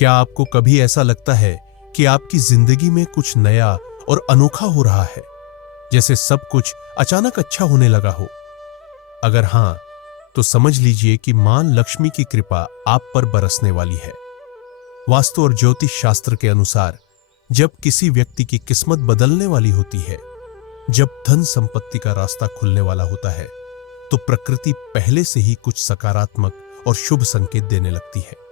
क्या आपको कभी ऐसा लगता है कि आपकी जिंदगी में कुछ नया और अनोखा हो रहा है, जैसे सब कुछ अचानक अच्छा होने लगा हो? अगर हां, तो समझ लीजिए कि मां लक्ष्मी की कृपा आप पर बरसने वाली है। वास्तु और ज्योतिष शास्त्र के अनुसार जब किसी व्यक्ति की किस्मत बदलने वाली होती है, जब धन संपत्ति का रास्ता खुलने वाला होता है, तो प्रकृति पहले से ही कुछ सकारात्मक और शुभ संकेत देने लगती है।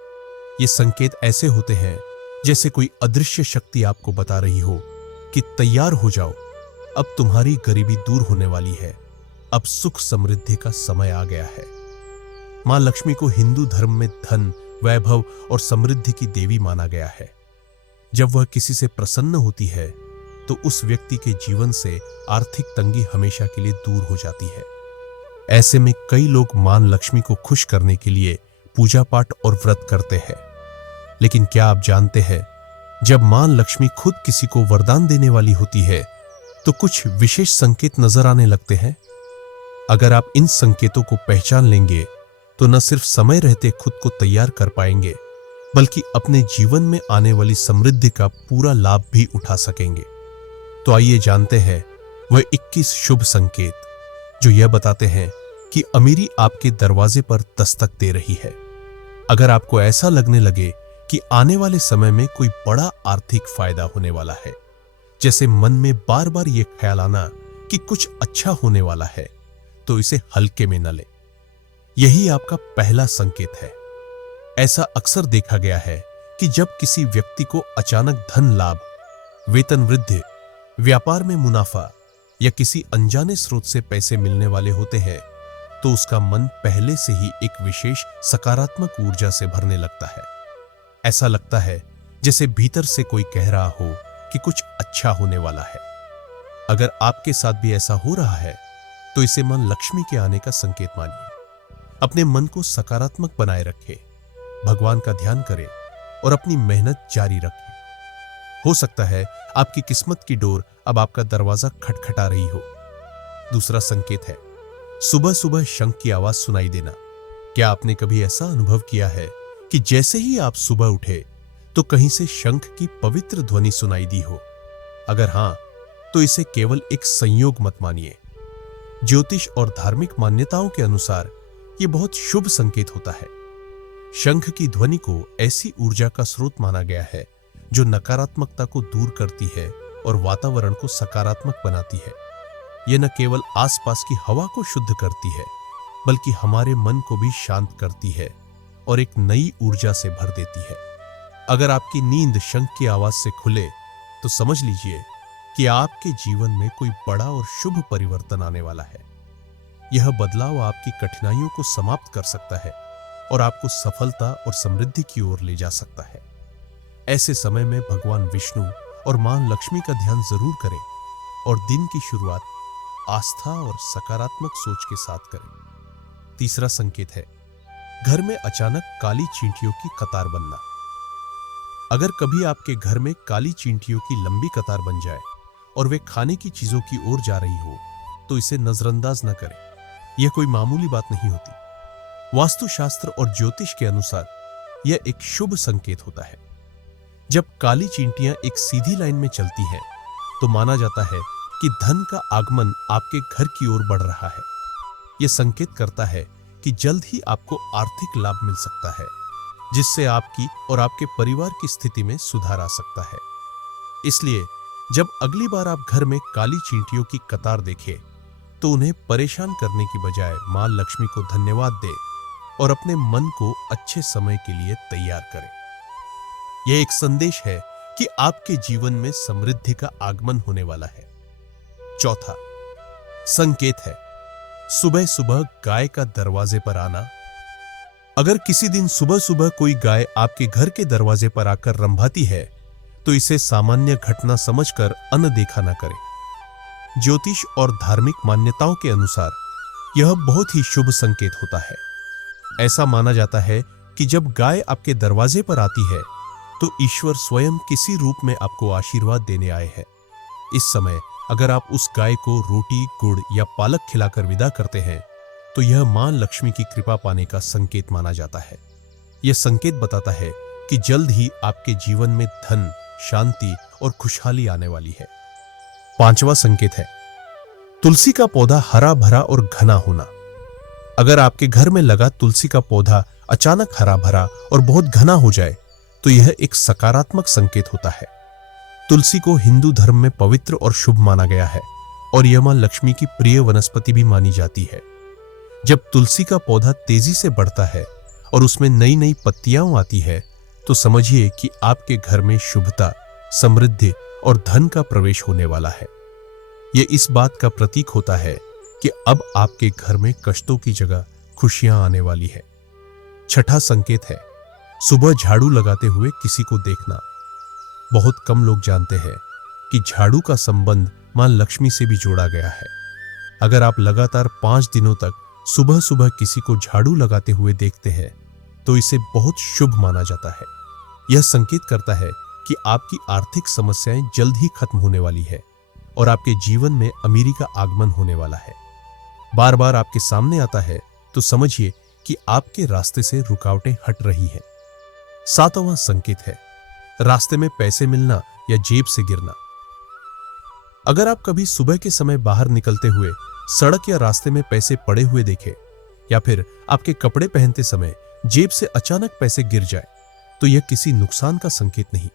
ये संकेत ऐसे होते हैं जैसे कोई अदृश्य शक्ति आपको बता रही हो कि तैयार हो जाओ, अब तुम्हारी गरीबी दूर होने वाली है, अब सुख समृद्धि का समय आ गया है। मां लक्ष्मी को हिंदू धर्म में धन, वैभव और समृद्धि की देवी माना गया है। जब वह किसी से प्रसन्न होती है तो उस व्यक्ति के जीवन से आर्थिक तंगी हमेशा के लिए दूर हो जाती है। ऐसे में कई लोग मां लक्ष्मी को खुश करने के लिए पूजा पाठ और व्रत करते हैं। लेकिन क्या आप जानते हैं, जब मां लक्ष्मी खुद किसी को वरदान देने वाली होती है तो कुछ विशेष संकेत नजर आने लगते हैं। अगर आप इन संकेतों को पहचान लेंगे तो न सिर्फ समय रहते खुद को तैयार कर पाएंगे, बल्कि अपने जीवन में आने वाली समृद्धि का पूरा लाभ भी उठा सकेंगे। तो आइए जानते हैं वह 21 शुभ संकेत जो यह बताते हैं कि अमीरी आपके दरवाजे पर दस्तक दे रही है। अगर आपको ऐसा लगने लगे कि आने वाले समय में कोई बड़ा आर्थिक फायदा होने वाला है, जैसे मन में बार बार यह ख्याल आना कि कुछ अच्छा होने वाला है, तो इसे हल्के में न ले। यही आपका पहला संकेत है। ऐसा अक्सर देखा गया है कि जब किसी व्यक्ति को अचानक धन लाभ, वेतन वृद्धि, व्यापार में मुनाफा या किसी अनजाने स्रोत से पैसे मिलने वाले होते हैं, तो उसका मन पहले से ही एक विशेष सकारात्मक ऊर्जा से भरने लगता है। ऐसा लगता है जैसे भीतर से कोई कह रहा हो कि कुछ अच्छा होने वाला है। अगर आपके साथ भी ऐसा हो रहा है तो इसे मां लक्ष्मी के आने का संकेत मानिए। अपने मन को सकारात्मक बनाए रखें, भगवान का ध्यान करें और अपनी मेहनत जारी रखें। हो सकता है आपकी किस्मत की डोर अब आपका दरवाजा खटखटा रही हो। दूसरा संकेत है सुबह सुबह शंख की आवाज सुनाई देना। क्या आपने कभी ऐसा अनुभव किया है कि जैसे ही आप सुबह उठे तो कहीं से शंख की पवित्र ध्वनि सुनाई दी हो? अगर हां, तो इसे केवल एक संयोग मत मानिए। ज्योतिष और धार्मिक मान्यताओं के अनुसार यह बहुत शुभ संकेत होता है। शंख की ध्वनि को ऐसी ऊर्जा का स्रोत माना गया है जो नकारात्मकता को दूर करती है और वातावरण को सकारात्मक बनाती है। यह न केवल आसपास की हवा को शुद्ध करती है, बल्कि हमारे मन को भी शांत करती है और एक नई ऊर्जा से भर देती है। अगर आपकी नींद शंख की आवाज से खुले तो समझ लीजिए कि आपके जीवन में कोई बड़ा और शुभ परिवर्तन आने वाला है। यह बदलाव आपकी कठिनाइयों को समाप्त कर सकता है और आपको सफलता और समृद्धि की ओर ले जा सकता है। ऐसे समय में भगवान विष्णु और मां लक्ष्मी का ध्यान जरूर करें और दिन की शुरुआत आस्था और सकारात्मक सोच के साथ करें। तीसरा संकेत है घर में अचानक काली चींटियों की कतार बनना। अगर कभी आपके घर में काली चींटियों की लंबी कतार बन जाए और वे खाने की चीजों की ओर जा रही हो, तो इसे नजरअंदाज न करें। यह कोई मामूली बात नहीं होती। वास्तुशास्त्र और ज्योतिष के अनुसार यह एक शुभ संकेत होता है। जब काली चींटियां एक सीधी लाइन में चलती हैं, तो माना जाता है कि धन का आगमन आपके घर की ओर बढ़ रहा है। यह संकेत करता है कि जल्द ही आपको आर्थिक लाभ मिल सकता है, जिससे आपकी और आपके परिवार की स्थिति में सुधार आ सकता है। इसलिए जब अगली बार आप घर में काली चींटियों की कतार देखें, तो उन्हें परेशान करने की बजाय मां लक्ष्मी को धन्यवाद दें और अपने मन को अच्छे समय के लिए तैयार करें। यह एक संदेश है कि आपके जीवन में समृद्धि का आगमन होने वाला है। चौथा संकेत है सुबह सुबह गाय का दरवाजे पर आना। अगर किसी दिन सुबह सुबह कोई गाय आपके घर के दरवाजे पर आकर रंभाती है, तो इसे सामान्य घटना समझकर अनदेखा न करें। ज्योतिष और धार्मिक मान्यताओं के अनुसार यह बहुत ही शुभ संकेत होता है। ऐसा माना जाता है कि जब गाय आपके दरवाजे पर आती है, तो ईश्वर स्वयं किसी रूप में आपको आशीर्वाद देने आए हैं। इस समय अगर आप उस गाय को रोटी, गुड़ या पालक खिलाकर विदा करते हैं, तो यह मां लक्ष्मी की कृपा पाने का संकेत माना जाता है। यह संकेत बताता है कि जल्द ही आपके जीवन में धन, शांति और खुशहाली आने वाली है। पांचवा संकेत है तुलसी का पौधा हरा भरा और घना होना। अगर आपके घर में लगा तुलसी का पौधा अचानक हरा भरा और बहुत घना हो जाए तो यह एक सकारात्मक संकेत होता है। तुलसी को हिंदू धर्म में पवित्र और शुभ माना गया है और यह मां लक्ष्मी की प्रिय वनस्पति भी मानी जाती है। जब तुलसी का पौधा तेजी से बढ़ता है और उसमें नई नई पत्तियां आती है तो समझिए कि आपके घर में शुभता, समृद्धि और धन का प्रवेश होने वाला है। यह इस बात का प्रतीक होता है कि अब आपके घर में कष्टों की जगह खुशियां आने वाली है। छठा संकेत है सुबह झाड़ू लगाते हुए किसी को देखना। बहुत कम लोग जानते हैं कि झाड़ू का संबंध मां लक्ष्मी से भी जोड़ा गया है। अगर आप लगातार 5 दिनों तक सुबह सुबह किसी को झाड़ू लगाते हुए देखते हैं तो इसे बहुत शुभ माना जाता है। यह संकेत करता है कि आपकी आर्थिक समस्याएं जल्द ही खत्म होने वाली है और आपके जीवन में अमीरी का आगमन होने वाला है। बार बार आपके सामने आता है तो समझिए कि आपके रास्ते से रुकावटें हट रही हैं। सातवां संकेत है रास्ते में पैसे मिलना या जेब से गिरना। अगर आप कभी सुबह के समय बाहर निकलते हुए सड़क या रास्ते में पैसे पड़े हुए देखें या फिर आपके कपड़े पहनते समय जेब से अचानक पैसे गिर जाए तो यह किसी नुकसान का संकेत नहीं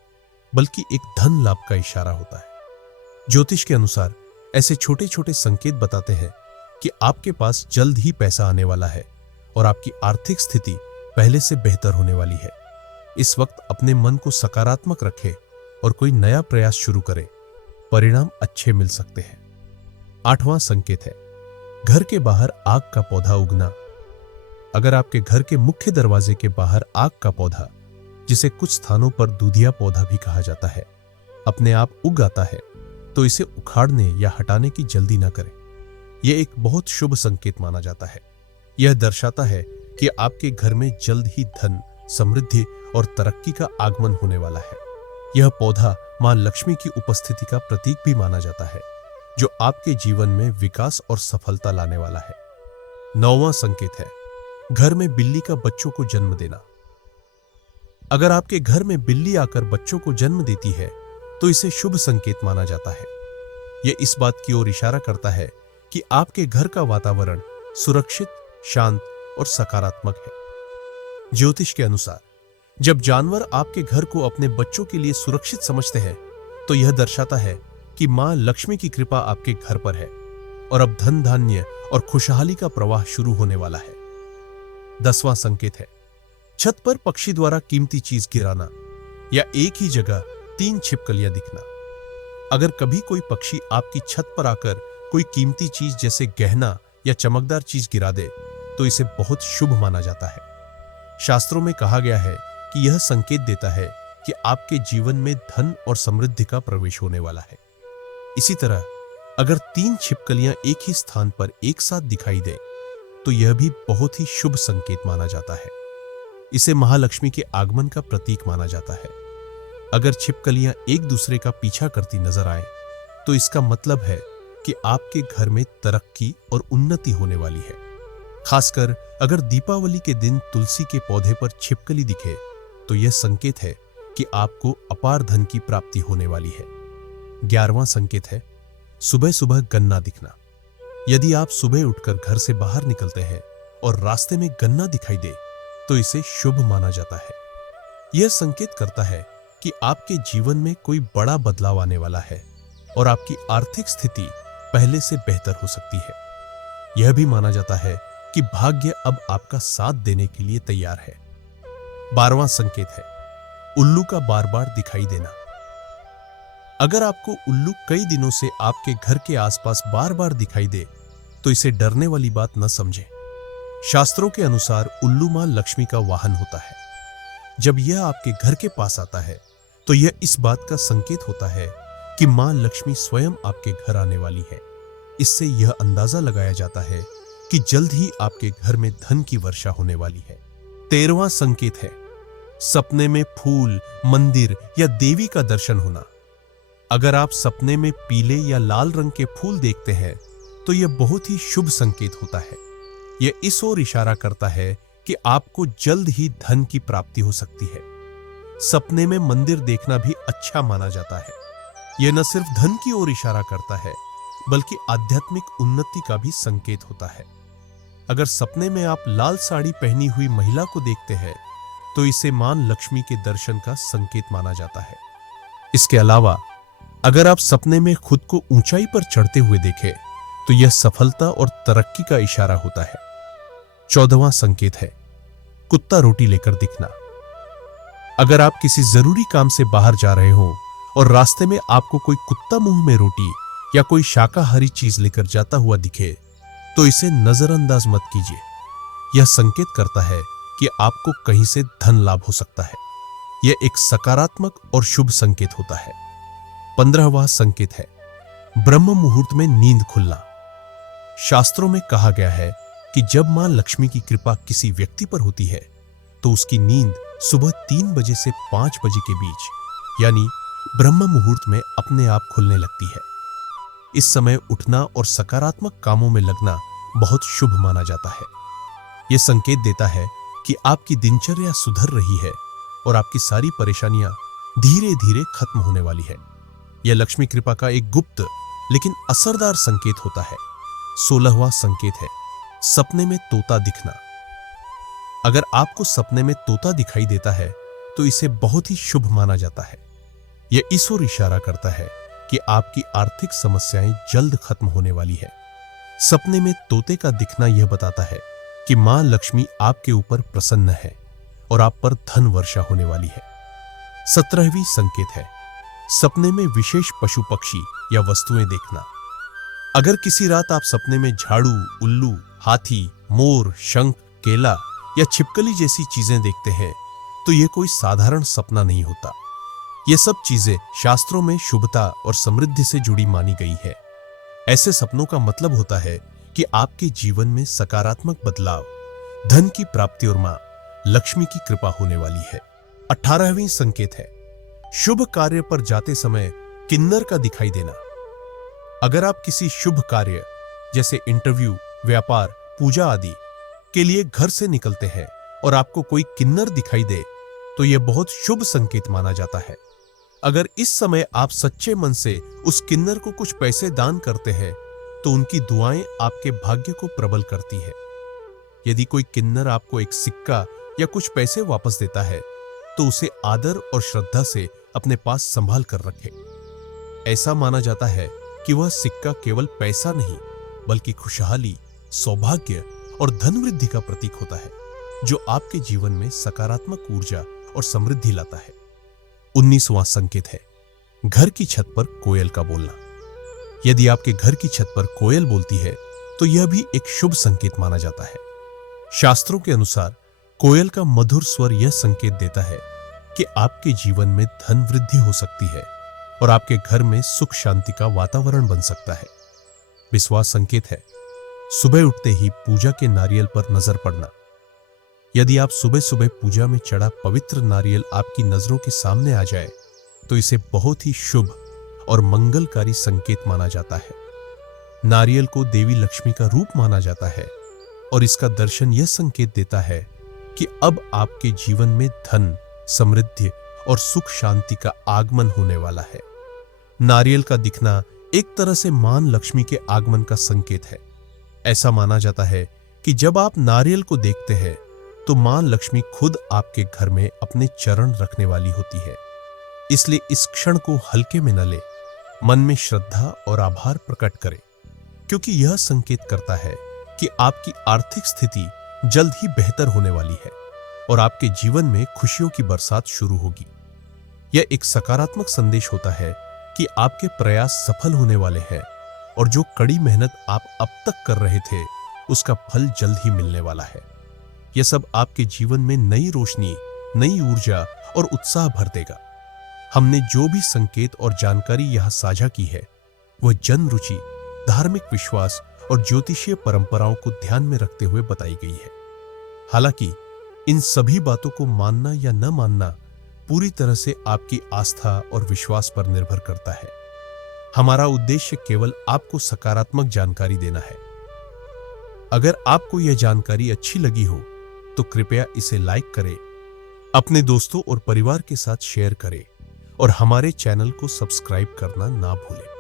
बल्कि एक धन लाभ का इशारा होता है। ज्योतिष के अनुसार ऐसे छोटे छोटे संकेत बताते हैं कि आपके पास जल्द ही पैसा आने वाला है और आपकी आर्थिक स्थिति पहले से बेहतर होने वाली है। इस वक्त अपने मन को सकारात्मक रखें और कोई नया प्रयास शुरू करें, परिणाम अच्छे मिल सकते हैं। आठवां संकेत है घर के बाहर आग का पौधा उगना। अगर आपके घर के मुख्य दरवाजे के बाहर आग का पौधा, जिसे कुछ स्थानों पर दूधिया पौधा भी कहा जाता है, अपने आप उग आता है तो इसे उखाड़ने या हटाने की जल्दी ना करें। यह एक बहुत शुभ संकेत माना जाता है। यह दर्शाता है कि आपके घर में जल्द ही धन, समृद्धि और तरक्की का आगमन होने वाला है। यह पौधा मां लक्ष्मी की उपस्थिति का प्रतीक भी माना जाता है जो आपके जीवन में विकास और सफलता लाने वाला है। नौवां संकेत है घर में बिल्ली का बच्चों को जन्म देना। अगर आपके घर में बिल्ली आकर बच्चों को जन्म देती है तो इसे शुभ संकेत माना जाता है। यह इस बात की ओर इशारा करता है कि आपके घर का वातावरण सुरक्षित, शांत और सकारात्मक है। ज्योतिष के अनुसार जब जानवर आपके घर को अपने बच्चों के लिए सुरक्षित समझते हैं तो यह दर्शाता है कि मां लक्ष्मी की कृपा आपके घर पर है और अब धन, धान्य और खुशहाली का प्रवाह शुरू होने वाला है। 10वां संकेत है छत पर पक्षी द्वारा कीमती चीज गिराना या एक ही जगह 3 छिपकलियां दिखना। अगर कभी कोई पक्षी आपकी छत पर आकर कोई कीमती चीज जैसे गहना या चमकदार चीज गिरा दे तो इसे बहुत शुभ माना जाता है। शास्त्रों में कहा गया है कि यह संकेत देता है कि आपके जीवन में धन और समृद्धि का प्रवेश होने वाला है। इसी तरह अगर 3 छिपकलियां एक ही स्थान पर एक साथ दिखाई दे तो यह भी बहुत ही शुभ संकेत माना जाता है। इसे महालक्ष्मी के आगमन का प्रतीक माना जाता है। अगर छिपकलियां एक दूसरे का पीछा करती नजर आए तो इसका मतलब है कि आपके घर में तरक्की और उन्नति होने वाली है। खासकर अगर दीपावली के दिन तुलसी के पौधे पर छिपकली दिखे तो यह संकेत है कि आपको अपार धन की प्राप्ति होने वाली है। 11वां संकेत है सुबह सुबह गन्ना दिखना। यदि आप सुबह उठकर घर से बाहर निकलते हैं और रास्ते में गन्ना दिखाई दे तो इसे शुभ माना जाता है। यह संकेत करता है कि आपके जीवन में कोई बड़ा बदलाव आने वाला है और आपकी आर्थिक स्थिति पहले से बेहतर हो सकती है। यह भी माना जाता है कि भाग्य अब आपका साथ देने के लिए तैयार है। 12वां संकेत है उल्लू का बार बार दिखाई देना। अगर आपको उल्लू कई दिनों से आपके घर के आसपास बार बार दिखाई दे तो इसे डरने वाली बात न समझें। शास्त्रों के अनुसार उल्लू मां लक्ष्मी का वाहन होता है। जब यह आपके घर के पास आता है तो यह इस बात का संकेत होता है कि मां लक्ष्मी स्वयं आपके घर आने वाली है। इससे यह अंदाजा लगाया जाता है कि जल्द ही आपके घर में धन की वर्षा होने वाली है। 13वां संकेत है सपने में फूल, मंदिर या देवी का दर्शन होना। अगर आप सपने में पीले या लाल रंग के फूल देखते हैं तो यह बहुत ही शुभ संकेत होता है। यह इस ओर इशारा करता है कि आपको जल्द ही धन की प्राप्ति हो सकती है। सपने में मंदिर देखना भी अच्छा माना जाता है। यह न सिर्फ धन की ओर इशारा करता है, बल्कि आध्यात्मिक उन्नति का भी संकेत होता है। अगर सपने में आप लाल साड़ी पहनी हुई महिला को देखते हैं, तो इसे मां लक्ष्मी के दर्शन का संकेत माना जाता है। इसके अलावा अगर आप सपने में खुद को ऊंचाई पर चढ़ते हुए देखें, तो यह सफलता और तरक्की का इशारा होता है। 14वां संकेत है कुत्ता रोटी लेकर दिखना। अगर आप किसी जरूरी काम से बाहर जा रहे हो और रास्ते में आपको कोई कुत्ता मुंह में रोटी या कोई शाकाहारी चीज लेकर जाता हुआ दिखे, तो इसे नजरअंदाज मत कीजिए। यह संकेत करता है कि आपको कहीं से धन लाभ हो सकता है। यह एक सकारात्मक और शुभ संकेत होता है। 15वां संकेत है ब्रह्म मुहूर्त में नींद खुलना। शास्त्रों में कहा गया है कि जब मां लक्ष्मी की कृपा किसी व्यक्ति पर होती है, तो उसकी नींद सुबह 3 बजे से 5 बजे के बीच, यानी ब्रह्म मुहूर्त में अपने आप खुलने लगती है। इस समय उठना और सकारात्मक कामों में लगना बहुत शुभ माना जाता है। यह संकेत देता है कि आपकी दिनचर्या सुधर रही है और आपकी सारी परेशानियां धीरे धीरे खत्म होने वाली है। यह लक्ष्मी कृपा का एक गुप्त लेकिन असरदार संकेत होता है। 16वां संकेत है सपने में तोता दिखना। अगर आपको सपने में तोता दिखाई देता है, तो इसे बहुत ही शुभ माना जाता है। यह इस ओर इशारा करता है कि आपकी आर्थिक समस्याएं जल्द खत्म होने वाली है। सपने में तोते का दिखना यह बताता है कि मां लक्ष्मी आपके ऊपर प्रसन्न है और आप पर धन वर्षा होने वाली है। 17वीं संकेत है सपने में विशेष पशु पक्षी या वस्तुएं देखना। अगर किसी रात आप सपने में झाड़ू, उल्लू, हाथी, मोर, शंख, केला या छिपकली जैसी चीजें देखते हैं, तो यह कोई साधारण सपना नहीं होता। ये सब चीजें शास्त्रों में शुभता और समृद्धि से जुड़ी मानी गई है। ऐसे सपनों का मतलब होता है कि आपके जीवन में सकारात्मक बदलाव, धन की प्राप्ति और मां लक्ष्मी की कृपा होने वाली है। 18वीं संकेत है शुभ कार्य पर जाते समय किन्नर का दिखाई देना। अगर आप किसी शुभ कार्य जैसे इंटरव्यू, व्यापार, पूजा आदि के लिए घर से निकलते हैं और आपको कोई किन्नर दिखाई दे, तो यह बहुत शुभ संकेत माना जाता है। अगर इस समय आप सच्चे मन से उस किन्नर को कुछ पैसे दान करते हैं, तो उनकी दुआएं आपके भाग्य को प्रबल करती है। यदि कोई किन्नर आपको एक सिक्का या कुछ पैसे वापस देता है, तो उसे आदर और श्रद्धा से अपने पास संभाल कर रखें। ऐसा माना जाता है कि वह सिक्का केवल पैसा नहीं, बल्कि खुशहाली, सौभाग्य और धन वृद्धि का प्रतीक होता है, जो आपके जीवन में सकारात्मक ऊर्जा और समृद्धि लाता है। 19वां संकेत है घर की छत पर कोयल का बोलना। यदि आपके घर की छत पर कोयल बोलती है, तो यह भी एक शुभ संकेत माना जाता है। शास्त्रों के अनुसार कोयल का मधुर स्वर यह संकेत देता है कि आपके जीवन में धन वृद्धि हो सकती है और आपके घर में सुख शांति का वातावरण बन सकता है। 20वां संकेत है सुबह उठते ही पूजा के नारियल पर नजर पड़ना। यदि आप सुबह सुबह पूजा में चढ़ा पवित्र नारियल आपकी नजरों के सामने आ जाए, तो इसे बहुत ही शुभ और मंगलकारी संकेत माना जाता है। नारियल को देवी लक्ष्मी का रूप माना जाता है और इसका दर्शन यह संकेत देता है कि अब आपके जीवन में धन, समृद्धि और सुख शांति का आगमन होने वाला है। नारियल का दिखना एक तरह से मां लक्ष्मी के आगमन का संकेत है। ऐसा माना जाता है कि जब आप नारियल को देखते हैं, तो मां लक्ष्मी खुद आपके घर में अपने चरण रखने वाली होती है। इसलिए इस क्षण को हल्के में न ले, मन में श्रद्धा और आभार प्रकट करें, क्योंकि यह संकेत करता है कि आपकी आर्थिक स्थिति जल्द ही बेहतर होने वाली है और आपके जीवन में खुशियों की बरसात शुरू होगी। यह एक सकारात्मक संदेश होता है कि आपके प्रयास सफल होने वाले हैं और जो कड़ी मेहनत आप अब तक कर रहे थे, उसका फल जल्द ही मिलने वाला है। यह सब आपके जीवन में नई रोशनी, नई ऊर्जा और उत्साह भर देगा। हमने जो भी संकेत और जानकारी यहां साझा की है, वह जन रुचि, धार्मिक विश्वास और ज्योतिषीय परंपराओं को ध्यान में रखते हुए बताई गई है। हालांकि इन सभी बातों को मानना या न मानना पूरी तरह से आपकी आस्था और विश्वास पर निर्भर करता है। हमारा उद्देश्य केवल आपको सकारात्मक जानकारी देना है। अगर आपको यह जानकारी अच्छी लगी हो, तो कृपया इसे लाइक करें, अपने दोस्तों और परिवार के साथ शेयर करें और हमारे चैनल को सब्सक्राइब करना ना भूलें।